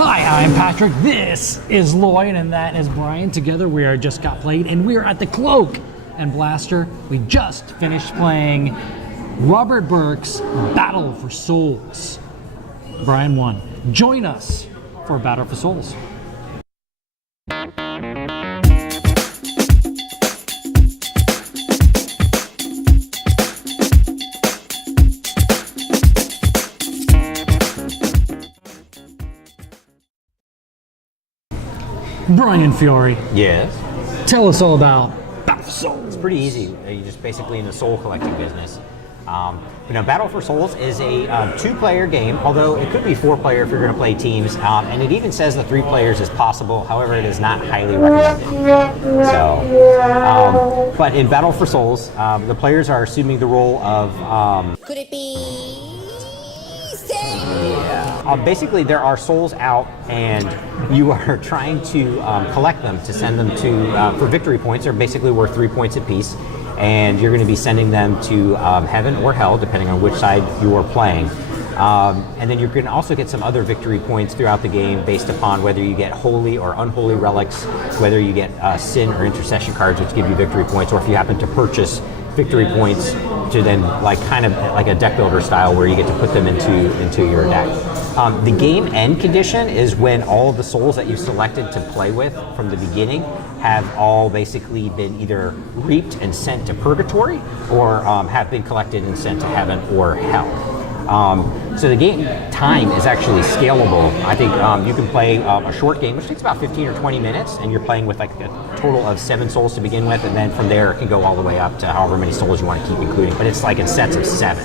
Hi, I'm Patrick. This is Lloyd, and that is Brian. Together, we are Just Got Played, and we are at the Cloak and Blaster. We just finished playing Robert Burke's Battle for Souls. Brian won. Join us for Battle for Souls. Brian Fiore, Yes. tell us all about Battle for Souls. It's pretty easy. You're just basically in the soul collecting business. Battle for Souls is a two-player game, although it could be four-player if you're going to play teams, and it even says that 3 players is possible. However, it is not highly recommended. So, but in Battle for Souls, the players are assuming the role of. Could it be? Basically, there are souls out, and you are trying to collect them to send them to for victory points. They're basically worth 3 points apiece, and you're going to be sending them to heaven or hell, depending on which side you are playing. And then you're going to also get some other victory points throughout the game based upon whether you get holy or unholy relics, whether you get sin or intercession cards, which give you victory points, or if you happen to purchase victory points to then kind of like a deck builder style where you get to put them into your deck. The game end condition is when all of the souls that you selected to play with from the beginning have all basically been either reaped and sent to purgatory or have been collected and sent to heaven or hell. So the game time is actually scalable. I think you can play a short game, which takes about 15 or 20 minutes, and you're playing with like a total of 7 souls to begin with, and then from there it can go all the way up to however many souls you want to keep including, but it's like in sets of 7.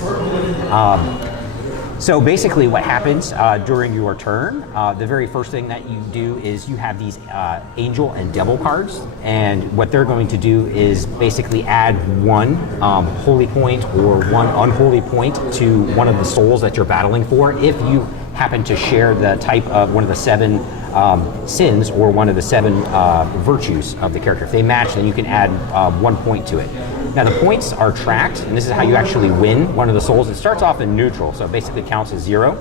So basically what happens during your turn, the very first thing that you do is you have these angel and devil cards, and what they're going to do is basically add 1 holy point or 1 unholy point to one of the souls that you're battling for if you happen to share the type of one of the 7 sins or one of the 7 virtues of the character. If they match, then you can add 1 point to it. Now the points are tracked, and this is how you actually win one of the souls. It starts off in neutral, so it basically counts as 0.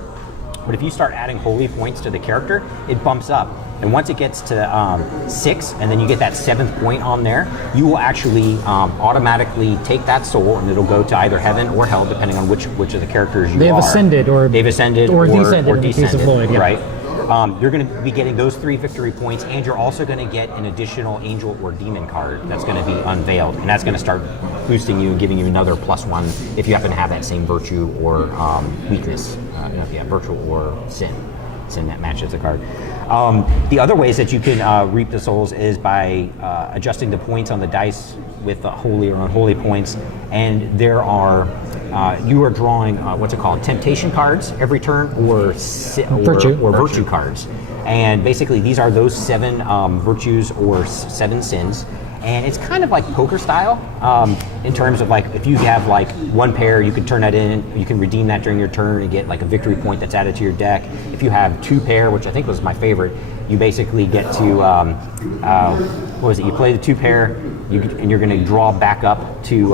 But if you start adding holy points to the character, it bumps up. And once it gets to 6, and then you get that 7th point on there, you will actually automatically take that soul, and it'll go to either heaven or hell, depending on which of the characters you are. They've ascended or descended, Lloyd, right? You're going to be getting those 3 victory points, and you're also going to get an additional angel or demon card that's going to be unveiled, and that's going to start boosting you and giving you another +1 if you happen to have that same virtue or weakness, if you have virtue or sin that matches the card. The other ways that you can reap the souls is by adjusting the points on the dice with the holy or unholy points, and there are you are drawing what's it called, temptation cards every turn, or virtue cards, and basically these are those 7 virtues or 7 sins. And it's kind of like poker style in terms of like if you have like 1 pair, you can turn that in, you can redeem that during your turn and get like a victory point that's added to your deck. If you have 2 pair, which I think was my favorite, you basically get to, you play the 2 pair, and you're going to draw back up to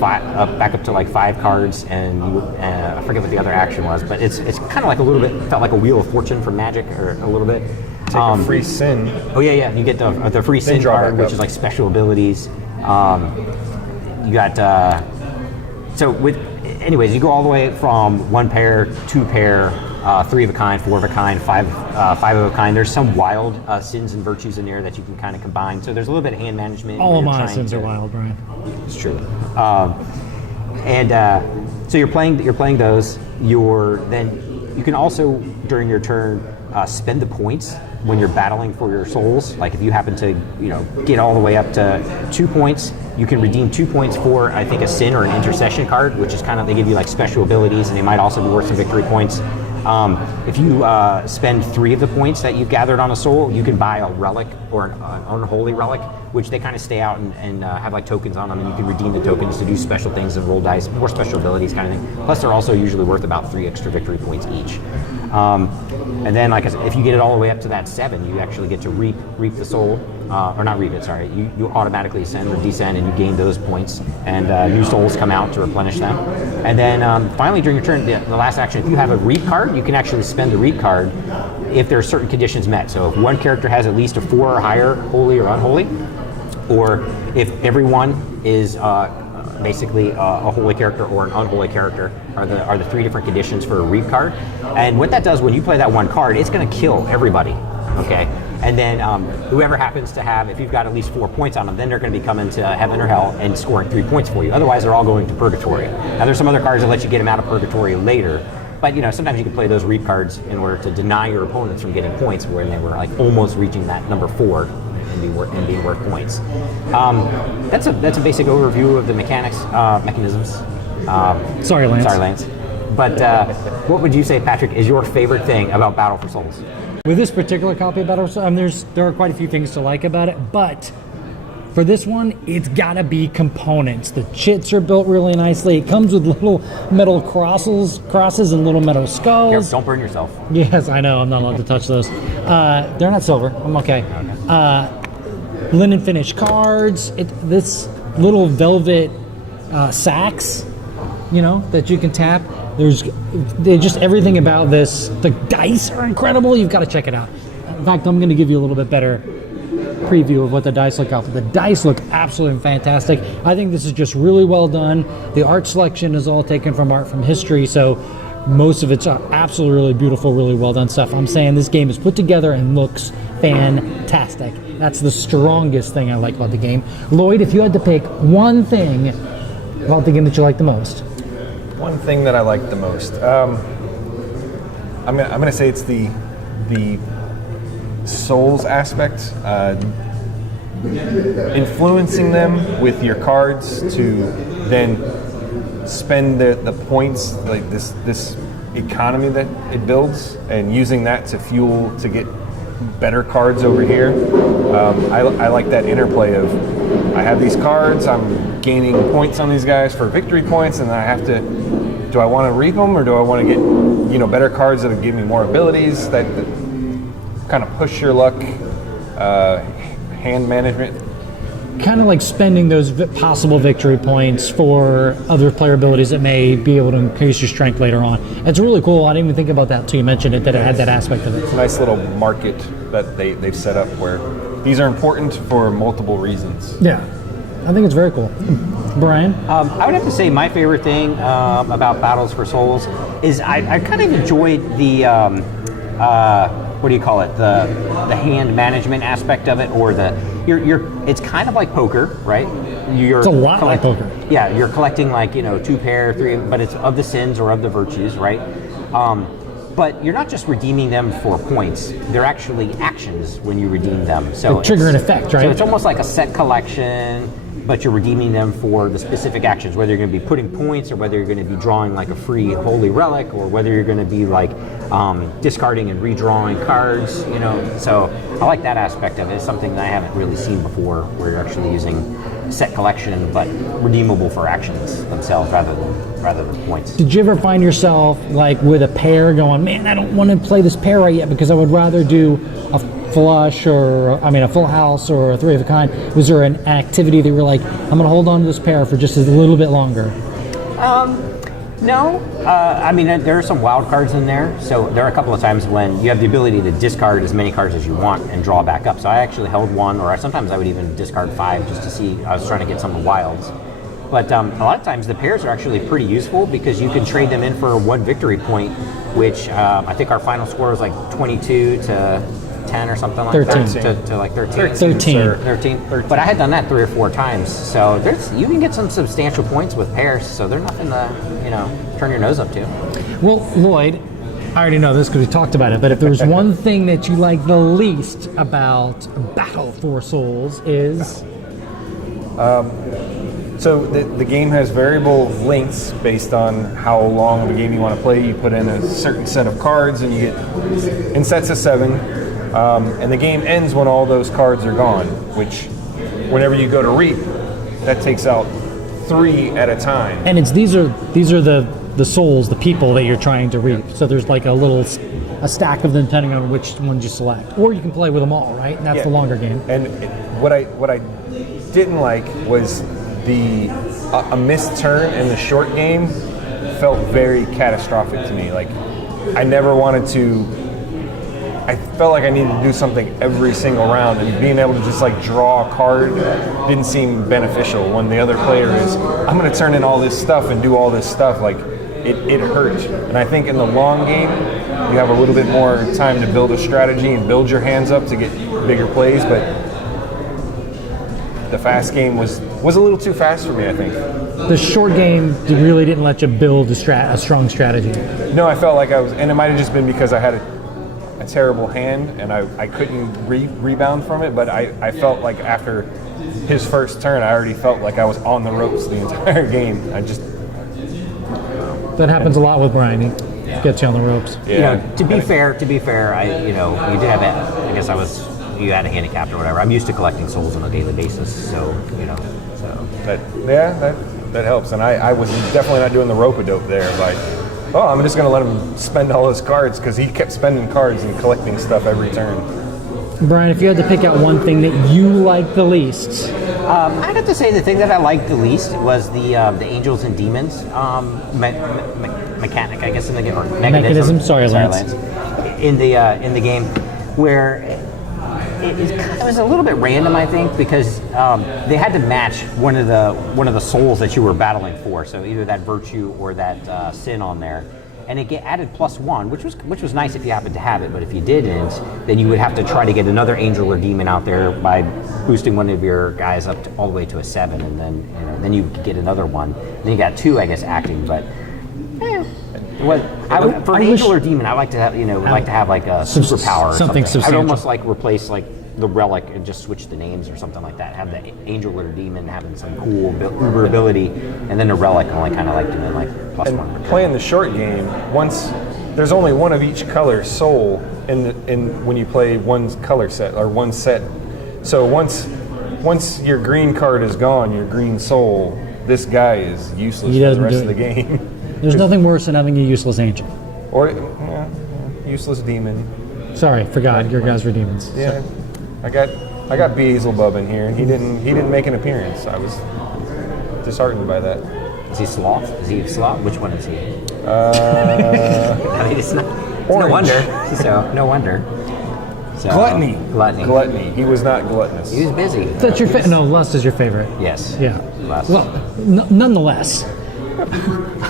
back up to like 5 cards, and I forget what the other action was, but it's kind of like a little bit, felt like a Wheel of Fortune from Magic, or a little bit. Take a free sin. Oh yeah, you get the free sin card, which is like special abilities. You got anyways, you go all the way from 1 pair, 2 pair, 3 of a kind, 4 of a kind, 5 of a kind. There's some wild sins and virtues in there that you can kind of combine. So there's a little bit of hand management. All of my sins are wild, Brian. It's true. So you're playing those. Then you can also during your turn spend the points when you're battling for your souls. Like if you happen to get all the way up to 2 points, you can redeem 2 points for I think a sin or an intercession card, which is kind of, they give you like special abilities, and they might also be worth some victory points. If you spend 3 of the points that you've gathered on a soul, you can buy a relic or an unholy relic, which they kind of stay out and have like tokens on them, and you can redeem the tokens to do special things and roll dice, more special abilities kind of thing. Plus they're also usually worth about 3 extra victory points each. And then, like I said, if you get it all the way up to that 7, you actually get to reap the soul, or not reap it, sorry. You automatically ascend or descend, and you gain those points, and new souls come out to replenish them. And then finally, during your turn, the last action, if you have a reap card, you can actually spend the reap card if there are certain conditions met. So if one character has at least a 4 or higher, holy or unholy, or if everyone is basically a holy character or an unholy character are the 3 different conditions for a reap card. And what that does when you play that one card, it's going to kill everybody. Okay. And then whoever happens to have, if you've got at least 4 points on them, then they're going to be coming to heaven or hell and scoring 3 points for you. Otherwise, they're all going to purgatory. Now, there's some other cards that let you get them out of purgatory later, but sometimes you can play those reap cards in order to deny your opponents from getting points when they were like almost reaching that number 4 and being worth points. That's a basic overview of the mechanisms. Sorry, Lance. Sorry, Lance. But what would you say, Patrick, is your favorite thing about Battle for Souls? With this particular copy of Battle for Souls, there are quite a few things to like about it, but for this one, it's gotta be components. The chits are built really nicely. It comes with little metal crosses and little metal skulls. Here, don't burn yourself. Yes, I know. I'm not allowed to touch those. They're not silver. I'm okay. Linen finished cards. This little velvet sacks, that you can tap. There's just everything about this. The dice are incredible. You've got to check it out. In fact, I'm going to give you a little bit better preview of what the dice look like. The dice look absolutely fantastic. I think this is just really well done. The art selection is all taken from art from history, so most of it's absolutely really beautiful, really well done stuff. I'm saying this game is put together and looks fantastic. That's the strongest thing I like about the game. Lloyd, if you had to pick one thing about the game that you like the most. One thing that I like the most, I'm gonna say it's the Souls aspect, influencing them with your cards to then spend the points, like this economy that it builds, and using that to fuel to get better cards over here. I like that interplay of I have these cards, I'm gaining points on these guys for victory points, and then I have to, do I want to reap them or do I want to get better cards that give me more abilities that kind of push your luck, hand management? Kind of like spending those possible victory points for other player abilities that may be able to increase your strength later on. It's really cool. I didn't even think about that until you mentioned it, that it had that aspect of it. It's a nice little market that they've set up where these are important for multiple reasons. Yeah, I think it's very cool. Brian? I would have to say my favorite thing about Battles for Souls is I kind of enjoyed the what do you call it? The hand management aspect of it, or it's kind of like poker, right? It's a lot like poker. Yeah, you're collecting like 2 pair, 3, but it's of the sins or of the virtues, right? But you're not just redeeming them for points; they're actually actions when you redeem them. So the trigger and effect, right? So it's almost like a set collection, but you're redeeming them for the specific actions, whether you're going to be putting points or whether you're going to be drawing like a free holy relic, or whether you're going to be like discarding and redrawing cards, So I like that aspect of it. It's something that I haven't really seen before, where you're actually using set collection but redeemable for actions themselves rather than points. Did you ever find yourself like with a pair going, man, I don't want to play this pair right yet because I would rather do a flush a full house or a 3 of a kind? Was there an activity that you were like, I'm going to hold on to this pair for just a little bit longer? No. There are some wild cards in there. So there are a couple of times when you have the ability to discard as many cards as you want and draw back up. So I actually held one, or sometimes I would even discard 5 just to see. I was trying to get some of the wilds. But a lot of times the pairs are actually pretty useful because you can trade them in for 1 victory point, which I think our final score was like 22 to 10 or something like 13. that. To like 13. 13. But I had done that 3 or 4 times. So you can get some substantial points with pairs. So they're nothing to turn your nose up to. Well, Lloyd, I already know this because we talked about it, but if there's one thing that you like the least about Battle for Souls is... So the game has variable lengths based on how long of a game you want to play. You put in a certain set of cards and you get in sets of 7. And the game ends when all those cards are gone, which whenever you go to reap, that takes out 3 at a time. And these are the souls, the people that you're trying to reap. So there's like a stack of them depending on which ones you select. Or you can play with them all, right? And that's the longer game. And what I didn't like was a missed turn in the short game felt very catastrophic to me. Like I never wanted to I felt like I needed to do something every single round, and being able to just like draw a card didn't seem beneficial when the other player is, I'm going to turn in all this stuff and do all this stuff. Like it hurt. And I think in the long game, you have a little bit more time to build a strategy and build your hands up to get bigger plays, but the fast game was a little too fast for me, I think. The short game really didn't let you build a strong strategy. No, I felt like I was, and it might have just been because I had a terrible hand and I couldn't rebound from it, but I felt like after his first turn, I already felt like I was on the ropes the entire game. That happens a lot with Brian. He gets you on the ropes. Yeah. You know, to be fair, you did have it. I guess you had a handicap or whatever. I'm used to collecting souls on a daily basis, so. That helps. And I was definitely not doing the rope-a-dope there. Like, I'm just going to let him spend all his cards, because he kept spending cards and collecting stuff every turn. Brian, if you had to pick out one thing that you liked the least. I'd have to say the thing that I liked the least was the Angels and Demons mechanic, I guess, in the game. Or mechanism. Sorry, Lance. In the game, where it was a little bit random, I think, because they had to match one of the souls that you were battling for. So either that virtue or that sin on there, and it added +1, which was nice if you happened to have it. But if you didn't, then you would have to try to get another angel or demon out there by boosting one of your guys up all the way to a 7, and then you could get another one. Then you got 2, I guess, acting, but. For an angel or demon, I like to have like a superpower or something. I'd almost like replace like the relic and just switch the names or something like that. Have the angel or demon having some cool uber ability, and then a relic only kind of like doing like +1. Playing the short game, once there's only one of each color soul in when you play one color set or one set. So once your green card is gone, your green soul, this guy is useless for the rest of the game. There's nothing worse than having a useless angel. Or useless demon. Sorry, forgot. Your guys were demons. Yeah, I got Beelzebub in here, and he didn't make an appearance. I was disheartened by that. Is he sloth? Is he sloth? Which one is he? I mean, it's no wonder. So no wonder. So, Gluttony. He was not gluttonous. He was busy. That's your favorite? No, Lust is your favorite. Yes. Yeah. Lust. Well, nonetheless.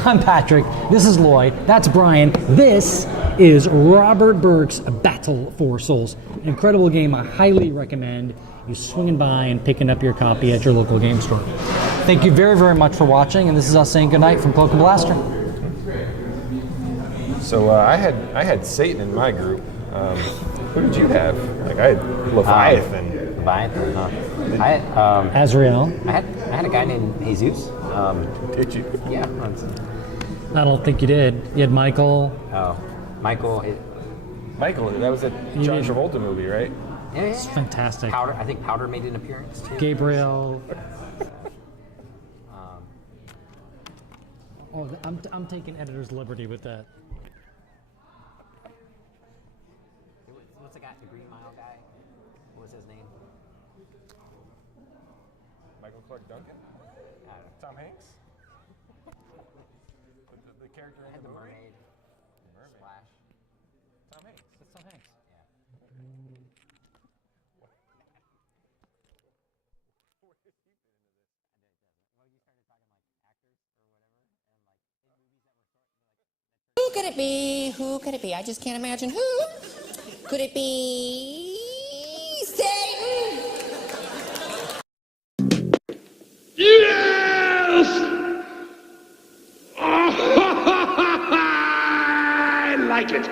I'm Patrick. This is Lloyd. That's Brian. This is Robert Burke's Battle for Souls. An incredible game. I highly recommend you swinging by and picking up your copy at your local game store. Thank you very, very much for watching, and this is us saying goodnight from Cloak and Blaster. So I had Satan in my group. Who did you have? Like I had Leviathan. Leviathan. I had Azrael. I had a guy named Jesus. Did you? Yeah. I don't think you did. You had Michael. Oh, Michael. Michael. That was a John Travolta movie, right? Yeah. It's fantastic. Powder. I think Powder made an appearance too. Gabriel. I'm taking editor's liberty with that. What's the guy? The Green Mile guy? What was his name? Michael Clark Duncan? Tom Hanks? the character in the movie? Mermaid. Splash. Tom Hanks. That's Tom Hanks. Yeah. Who could it be? Who could it be? I just can't imagine who. Could it be Satan? Yes! I like it.